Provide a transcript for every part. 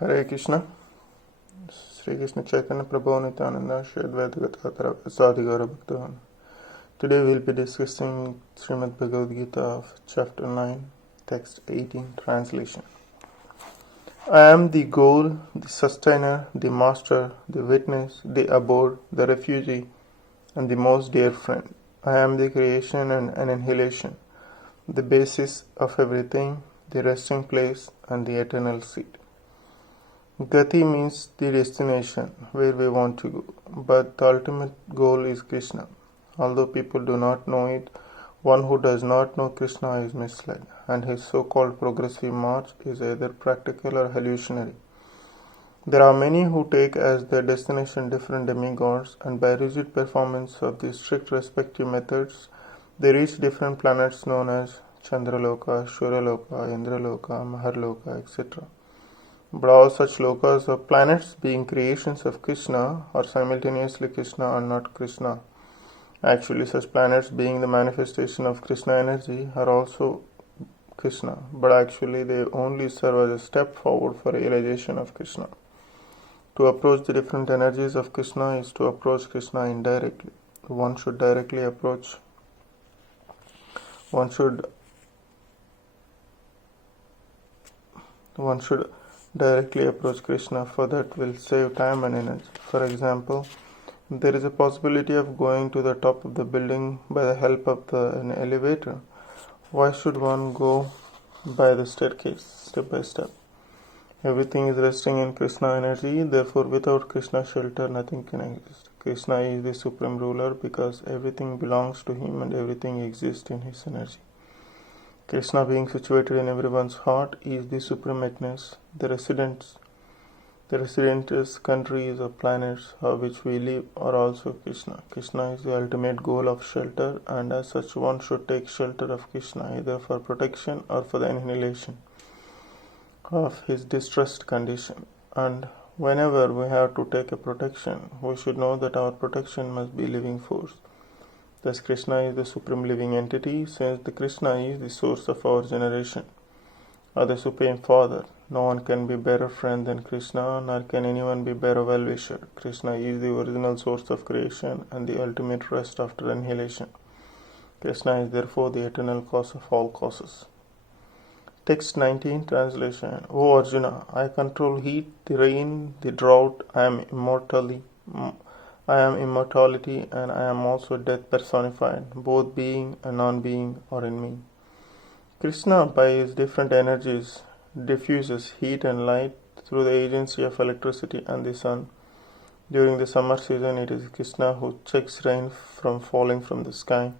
Hare Krishna, Sri Krishna Chaitanya Prabhu Nityananda Shri Advaita Gadadhara Sadi Gaura Bhaktavan. Today we will be discussing Srimad Bhagavad-Gita of Chapter 9, Text 18, Translation. I am the goal, the sustainer, the master, the witness, the abode, the refugee, and the most dear friend. I am the creation and annihilation, the basis of everything, the resting place, and the eternal seat. Gati means the destination, where we want to go, but the ultimate goal is Krishna. Although people do not know it, one who does not know Krishna is misled, and his so-called progressive march is either practical or hallucinatory. There are many who take as their destination different demigods, and by rigid performance of the strict respective methods, they reach different planets known as Chandraloka, Shuryaloka, Indraloka, Maharloka, etc. But all such lokas or planets, being creations of Krishna, are simultaneously Krishna and not Krishna. Actually, such planets, being the manifestation of Krishna energy, are also Krishna, but actually they only serve as a step forward for realization of Krishna. To approach the different energies of Krishna is to approach Krishna indirectly. One should directly approach Krishna, for that will save time and energy. For example, there is a possibility of going to the top of the building by the help of an elevator. Why should one go by the staircase, step by step? Everything is resting in Krishna energy, therefore without Krishna shelter nothing can exist. Krishna is the supreme ruler because everything belongs to him and everything exists in his energy. Krishna, being situated in everyone's heart, is the supreme witness. The residents, countries or planets of which we live are also Krishna. Krishna is the ultimate goal of shelter, and as such one should take shelter of Krishna either for protection or for the annihilation of his distressed condition. And whenever we have to take a protection, we should know that our protection must be living force. Thus Krishna is the supreme living entity, since the Krishna is the source of our generation, or the Supreme Father. No one can be better friend than Krishna, nor can anyone be better well-wisher. Krishna is the original source of creation and the ultimate rest after annihilation. Krishna is therefore the eternal cause of all causes. Text 19, Translation. O Arjuna, I control heat, the rain, the drought. I am immortality, and I am also death personified. Both being and non-being are in me. Krishna, by his different energies, diffuses heat and light through the agency of electricity and the sun. During the summer season, it is Krishna who checks rain from falling from the sky,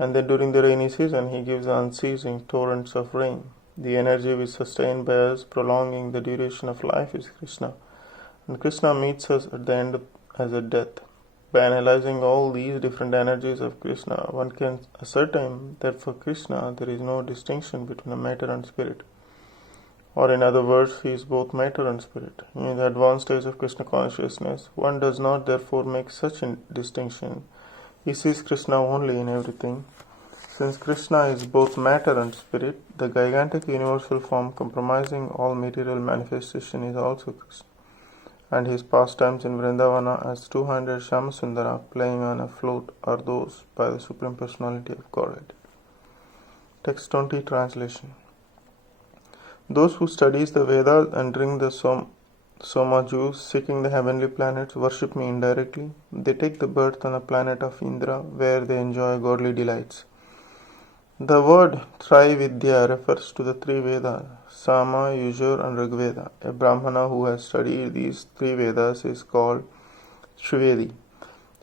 and then during the rainy season, he gives unceasing torrents of rain. The energy which sustained by us, prolonging the duration of life, is Krishna, and Krishna meets us at the end as a death. By analyzing all these different energies of Krishna, one can ascertain that for Krishna there is no distinction between matter and spirit. Or in other words, he is both matter and spirit. In the advanced stage of Krishna Consciousness, one does not therefore make such a distinction. He sees Krishna only in everything. Since Krishna is both matter and spirit, the gigantic universal form comprising all material manifestation is also Krishna, and his pastimes in Vrindavana as 200 Shamasundara playing on a flute are those by the Supreme Personality of Godhead. Text 20, Translation. Those who studies the Vedas and drink the Soma juice, seeking the heavenly planets, worship me indirectly. They take the birth on a planet of Indra, where they enjoy godly delights. The word Trividya refers to the three Vedas, Sama, Yajur and Rigveda. A Brahmana who has studied these three Vedas is called Trivedi.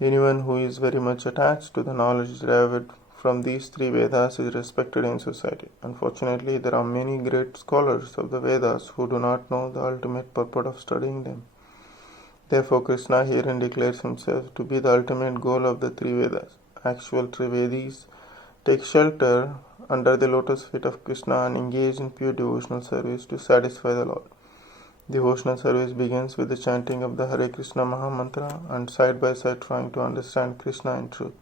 Anyone who is very much attached to the knowledge derived from these three Vedas is respected in society. Unfortunately, there are many great scholars of the Vedas who do not know the ultimate purport of studying them. Therefore, Krishna herein declares himself to be the ultimate goal of the three Vedas. Actual Trivedis take shelter under the lotus feet of Krishna and engage in pure devotional service to satisfy the Lord. Devotional service begins with the chanting of the Hare Krishna Maha Mantra and side by side trying to understand Krishna in truth.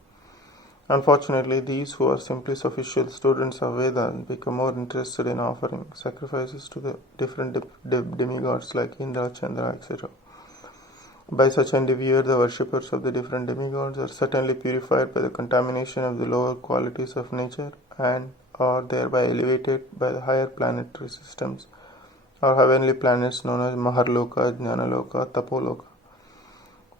Unfortunately, these who are simply superficial students of Vedas become more interested in offering sacrifices to the different demigods like Indra, Chandra, etc. By such endeavor, the worshippers of the different demigods are certainly purified by the contamination of the lower qualities of nature and are thereby elevated by the higher planetary systems or heavenly planets known as Maharloka, Jnanaloka, Tapoloka.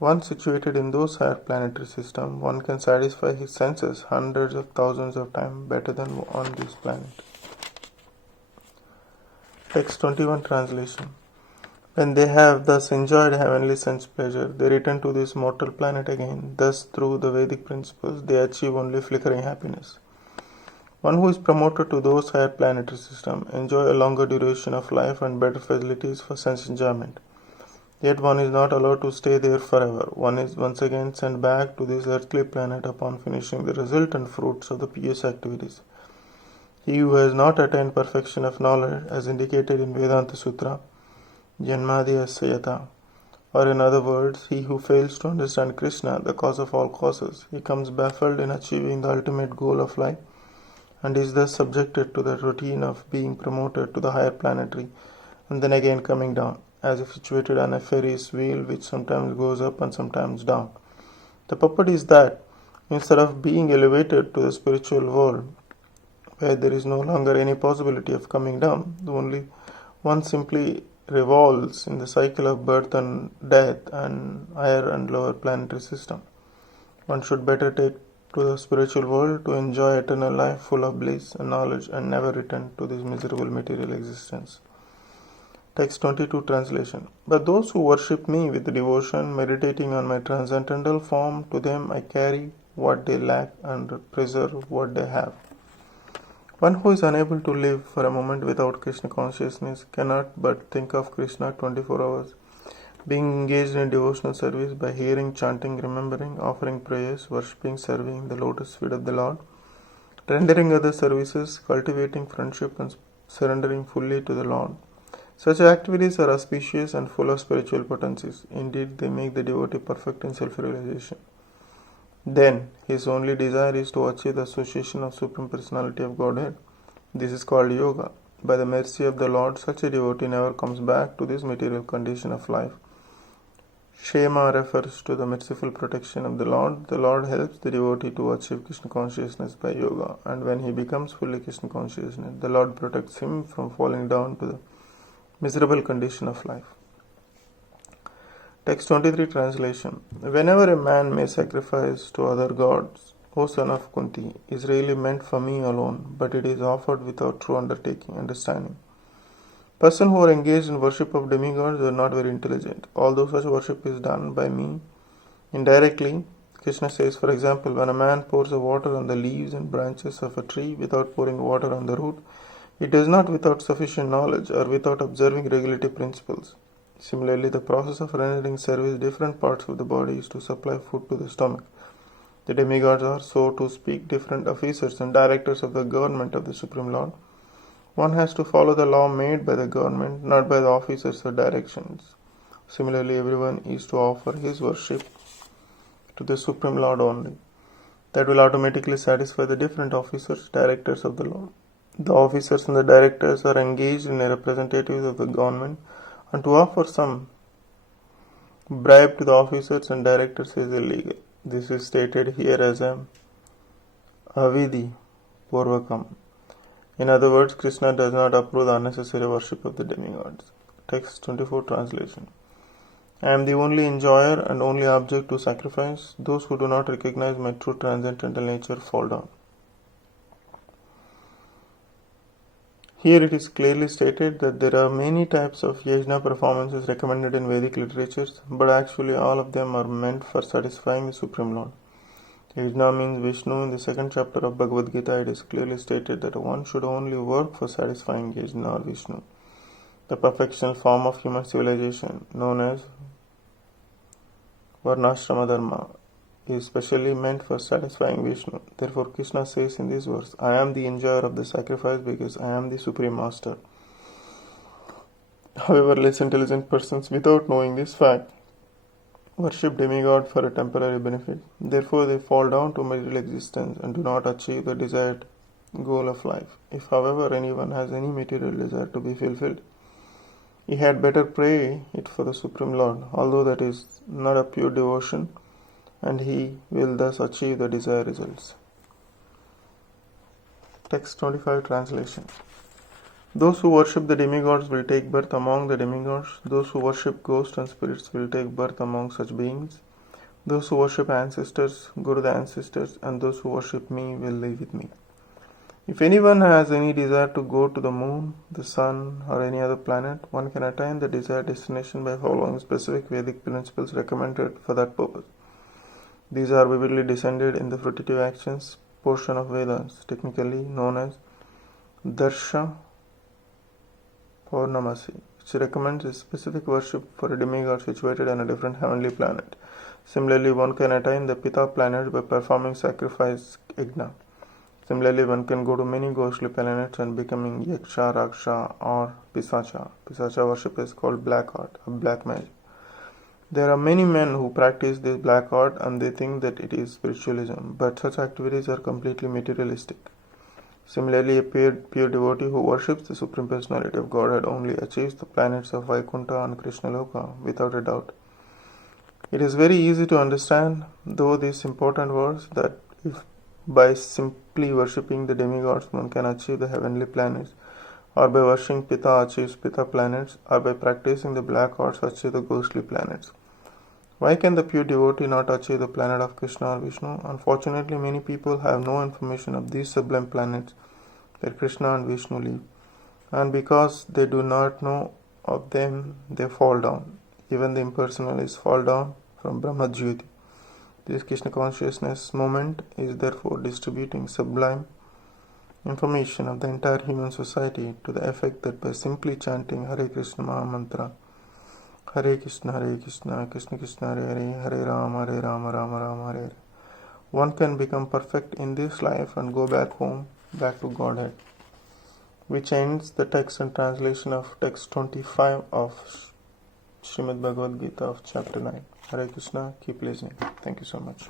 Once situated in those higher planetary systems, one can satisfy his senses hundreds of thousands of times better than on this planet. Text 21 translation. When they have thus enjoyed heavenly sense pleasure, they return to this mortal planet again. Thus, through the Vedic principles, they achieve only flickering happiness. One who is promoted to those higher planetary systems enjoy a longer duration of life and better facilities for sense enjoyment. Yet one is not allowed to stay there forever. One is once again sent back to this earthly planet upon finishing the resultant fruits of the pious activities. He who has not attained perfection of knowledge, as indicated in Vedanta Sutra, Janmadi Asyayata, or in other words, he who fails to understand Krishna, the cause of all causes, becomes baffled in achieving the ultimate goal of life, and is thus subjected to the routine of being promoted to the higher planetary, and then again coming down, as if situated on a Ferris wheel which sometimes goes up and sometimes down. The purport is that, instead of being elevated to the spiritual world, where there is no longer any possibility of coming down, only one simply revolves in the cycle of birth and death and higher and lower planetary system. One should better take to the spiritual world to enjoy eternal life full of bliss and knowledge and never return to this miserable material existence. Text 22 translation. But those who worship me with devotion, meditating on my transcendental form, to them I carry what they lack and preserve what they have. One who is unable to live for a moment without Krishna consciousness cannot but think of Krishna 24 hours. Being engaged in devotional service by hearing, chanting, remembering, offering prayers, worshipping, serving the lotus feet of the Lord, rendering other services, cultivating friendship and surrendering fully to the Lord. Such activities are auspicious and full of spiritual potencies. Indeed, they make the devotee perfect in self-realization. Then, his only desire is to achieve the association of Supreme Personality of Godhead. This is called yoga. By the mercy of the Lord, such a devotee never comes back to this material condition of life. Shema refers to the merciful protection of the Lord. The Lord helps the devotee to achieve Krishna consciousness by yoga, and when he becomes fully Krishna consciousness, the Lord protects him from falling down to the miserable condition of life. Text 23 translation. Whenever a man may sacrifice to other gods, O son of Kunti, is really meant for me alone, but it is offered without true understanding. Persons who are engaged in worship of demigods are not very intelligent. Although such worship is done by me indirectly, Krishna says, for example, when a man pours the water on the leaves and branches of a tree without pouring water on the root, it does not without sufficient knowledge or without observing regulative principles. Similarly, the process of rendering service different parts of the body is to supply food to the stomach. The demigods are, so to speak, different officers and directors of the government of the Supreme Lord. One has to follow the law made by the government, not by the officers or directions. Similarly, everyone is to offer his worship to the Supreme Lord only. That will automatically satisfy the different officers, directors of the Lord. The officers and the directors are engaged in a representative of the government, and to offer some bribe to the officers and directors is illegal. This is stated here as a avidhi purvakam. In other words, Krishna does not approve the unnecessary worship of the demigods. Text 24 translation. I am the only enjoyer and only object to sacrifice. Those who do not recognize my true transcendental nature fall down. Here it is clearly stated that there are many types of yajna performances recommended in Vedic literatures, but actually all of them are meant for satisfying the Supreme Lord. Yajna means Vishnu. In the second chapter of Bhagavad-Gita, it is clearly stated that one should only work for satisfying Yajna or Vishnu. The perfectional form of human civilization, known as Varnashrama Dharma, is specially meant for satisfying Vishnu. Therefore, Krishna says in this verse, I am the enjoyer of the sacrifice because I am the Supreme Master. However, less intelligent persons, without knowing this fact, worship demigod for a temporary benefit. Therefore, they fall down to material existence and do not achieve the desired goal of life. If, however, anyone has any material desire to be fulfilled, he had better pray it for the Supreme Lord, although that is not a pure devotion, and he will thus achieve the desired results. Text 25 translation. Those who worship the demigods will take birth among the demigods. Those who worship ghosts and spirits will take birth among such beings. Those who worship ancestors go to the ancestors, and those who worship me will live with me. If anyone has any desire to go to the moon, the sun, or any other planet, one can attain the desired destination by following specific Vedic principles recommended for that purpose. These are vividly descended in the fruitive actions portion of Vedas, technically known as Darsha Purnamasi, which recommends a specific worship for a demigod situated on a different heavenly planet. Similarly, one can attain the Pita planet by performing sacrifice yajna. Similarly, one can go to many ghostly planets and becoming Yaksha, Raksha, or Pisacha. Pisacha worship is called black art, or black magic. There are many men who practice this black art and they think that it is spiritualism, but such activities are completely materialistic. Similarly, a pure devotee who worships the Supreme Personality of Godhead only achieves the planets of Vaikuntha and Krishna Loka without a doubt. It is very easy to understand, though these important words, that if by simply worshipping the demigods one can achieve the heavenly planets, or by worshipping Pita achieves Pita planets, or by practicing the black arts achieve the ghostly planets. Why can the pure devotee not achieve the planet of Krishna or Vishnu? Unfortunately, many people have no information of these sublime planets where Krishna and Vishnu live, and because they do not know of them, they fall down. Even the impersonalists fall down from Brahma Jyoti. This Krishna Consciousness movement is therefore distributing sublime information of the entire human society to the effect that by simply chanting Hare Krishna Maha Mantra, Hare Krishna, Krishna Krishna, Hare Hare, Hare Rama, Rama Rama, Hare Hare, one can become perfect in this life and go back home, back to Godhead. Which ends the text and translation of text 25 of Srimad Bhagavad-Gita of chapter 9. Hare Krishna, keep listening. Thank you so much.